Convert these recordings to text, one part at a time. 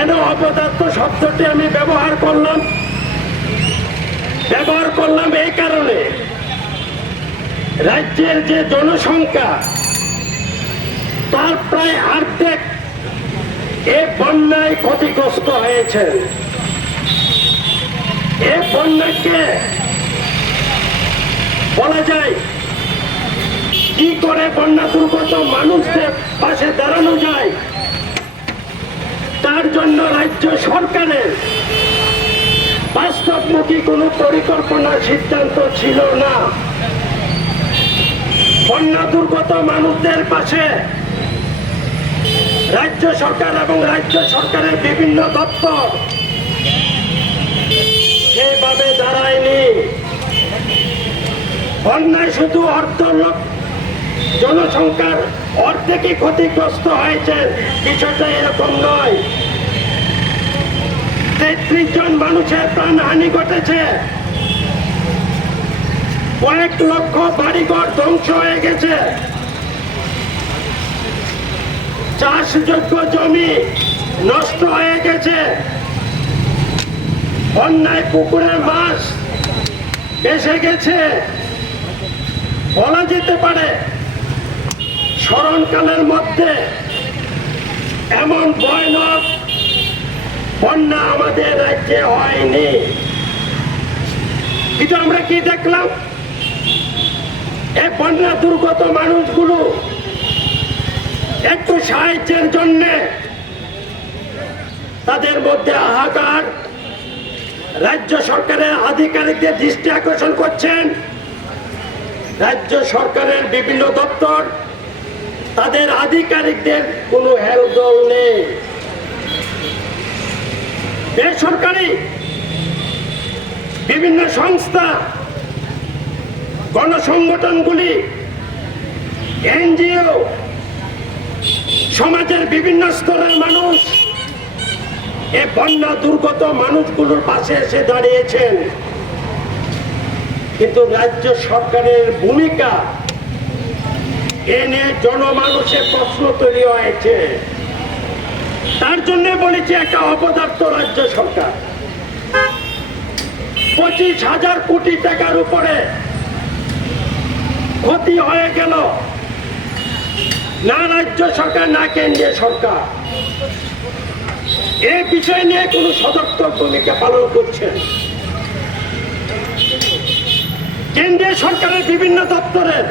কেন অপদার্থ শব্দটি আমি ব্যবহার করলাম এই কারণে, রাজ্যের যে জনসংখ্যা তার প্রায় অর্ধেক এই বন্যায় ক্ষতিগ্রস্ত হয়েছে। এই বন্যাকে বলা যায় কি করে বন্যা দুর্গত মানুষদের পাশে দাঁড়ানো যায়, তার জন্য রাজ্য সরকারের বাস্তবমুখী কোনো পরিকল্পনা সিদ্ধান্ত ছিল না। বন্যা দুর্গত মানুষদের পাশে রাজ্য সরকার এবং রাজ্য সরকারের বিভিন্ন দপ্তর সেভাবে দাঁড়ায়নি। বন্যায় শুধু জনসংখ্যার অর্ধেকই ক্ষতিগ্রস্ত হয়েছে, বিষয়টা এরকম নয়। 33 জন মানুষের প্রাণহানি ঘটেছে, কয়েক লক্ষ বাড়িঘর ধ্বংস হয়ে গেছে, চাষযোগ্য জমি নষ্ট হয়ে গেছে, বন্যায় পুকুরের মাছ ভেসে গেছে। বলা যেতে পারে স্মরণকালের মধ্যে এমন ভয়ানক বন্যা আমাদের রাজ্যে হয়নি। কিন্তু আমরা কি দেখলাম, এই বন্যা দুর্গত মানুষগুলো একটু সাহায্যের জন্য তাদের মধ্যে হাহাকার। রাজ্য সরকারের আধিকারিকদের দৃষ্টি আকর্ষণ করছেন, রাজ্য সরকারের বিভিন্ন দপ্তর তাদের আধিকারিকদের কোনো হেলদোল নেই। বেসরকারি বিভিন্ন সংস্থা, গণসংগঠনগুলি, এনজিও, সমাজের বিভিন্ন স্তরের মানুষ এই বন্যা দুর্গত মানুষগুলোর পাশে এসে দাঁড়িয়েছেন। কিন্তু রাজ্য সরকারের ভূমিকা এ নিয়ে জনমানুষের প্রশ্ন তৈরি হয়েছে। তার জন্য বলেছি একটা অপদার্থ রাজ্য সরকার। 25,000 কোটি টাকার উপরে ক্ষতি হয়ে গেল, না রাজ্য সরকার না কেন্দ্রীয় সরকার এই বিষয় নিয়ে কোন সদর্থক ভূমিকা পালন করছেন। কেন্দ্রীয় সরকারের বিভিন্ন দপ্তরের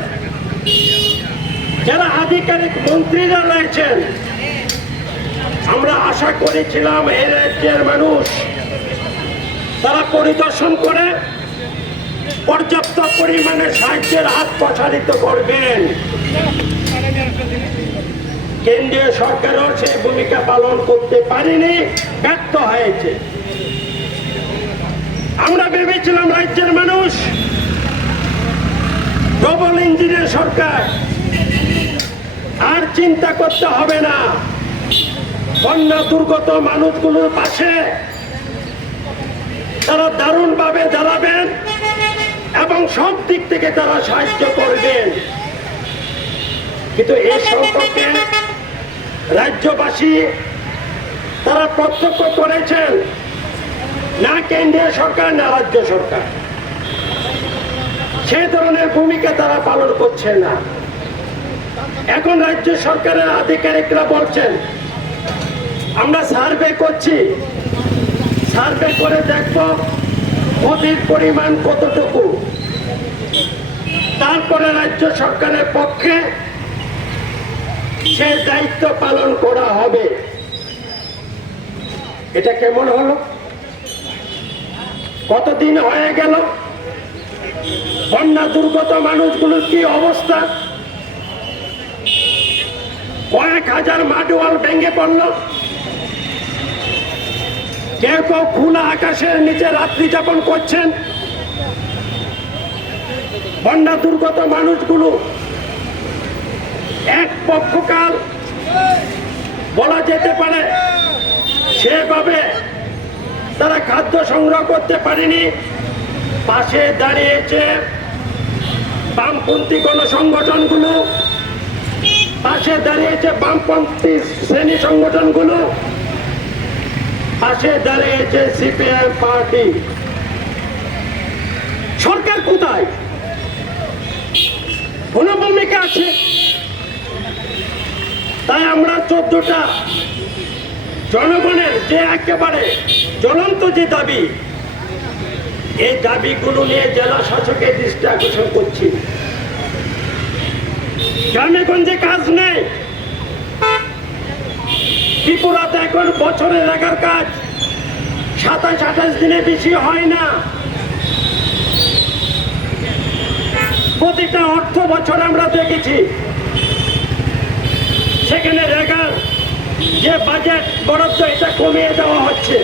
যারা আধিকারিক মন্ত্রীরা রয়েছেন, আমরা আশা করেছিলাম এই রাজ্যের মানুষ তারা পরিদর্শন করে পর্যাপ্ত পরিমাণে সাহায্যের হাত প্রসারিত করবেন। কেন্দ্রীয় সরকারও সেই ভূমিকা পালন করতে পারেনি, ব্যর্থ হয়েছে। আমরা ভেবেছিলাম রাজ্যের মানুষ ডবল ইঞ্জিনের সরকার, আর চিন্তা করতে হবে না, বন্যা দুর্গত মানুষগুলোর পাশে তারা দারুণভাবে দাঁড়াবেন এবং সব দিক থেকে তারা সাহায্য করবেন। কিন্তু এই সম্পর্কে রাজ্যবাসী তারা প্রত্যক্ষ করেছেন, না কেন্দ্রীয় সরকার না রাজ্য সরকার সে ধরনের ভূমিকা তারা পালন করছে না। এখন রাজ্য সরকারের আধিকারিকরা বলছেন আমরা সার্ভে করছি, সার্ভে করে দেখব ক্ষতির পরিমাণ কতটুকু, তারপরে রাজ্য সরকারের পক্ষে সে দায়িত্ব পালন করা হবে। এটা কেমন হলো? কতদিন হয়ে গেল, বন্যা দুর্গত মানুষগুলোর কি অবস্থা? কয়েক হাজার মাডওয়াল ভেঙে পড়ল, কেউ কেউ খোলা আকাশের নিচে রাত্রি যাপন করছেন। বন্যা দুর্গত মানুষগুলো এক পক্ষকাল বলা যেতে পারে সেভাবে তারা খাদ্য সংগ্রহ করতে পারেনি। পাশে দাঁড়িয়েছে বামপন্থী গণসংগঠনগুলো, পাশে দাঁড়িয়েছে বামপন্থী শ্রেণী সংগঠনগুলো, পাশে দাঁড়িয়েছে সিপিআইএম পার্টি। সরকার কোথায়? কোনো ভূমিকা আছে? তাই আমরা 14টা জনগণের যে একেবারে জ্বলন্ত যে দাবি, এই দাবিগুলো নিয়ে জেলা শাসকের দৃষ্টি আকর্ষণ করছি। গ্রামেগঞ্জে কাজ নেই, ত্রিপুরাতে এখন বছরে লাগার কাজ 27-28 দিনে বেশি হয় না। প্রতিটা অর্থ বছর আমরা দেখেছি সেখানে রেগার যে বাজেট বরাদ্দ এটা কমিয়ে দেওয়া হচ্ছে।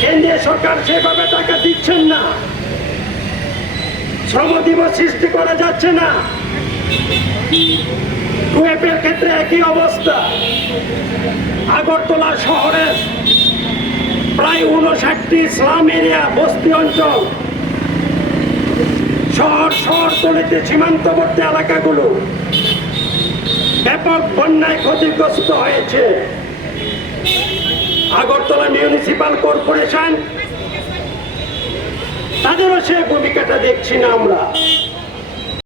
কেন্দ্রীয় সরকার সেভাবে টাকা দিচ্ছেন না, শ্রম দিবস সৃষ্টি করা যাচ্ছে না। কুয়েপের ক্ষেত্রে একই অবস্থা। আগরতলা শহরের প্রায় 59টি স্লাম এরিয়া, বস্তি অঞ্চল, শহরতলিতে সীমান্তবর্তী এলাকাগুলো ব্যাপক বন্যায় ক্ষতিগ্রস্ত হয়েছে। আগরতলা মিউনিসিপাল কর্পোরেশন, তাদেরও সে ভূমিকাটা দেখছি না আমরা।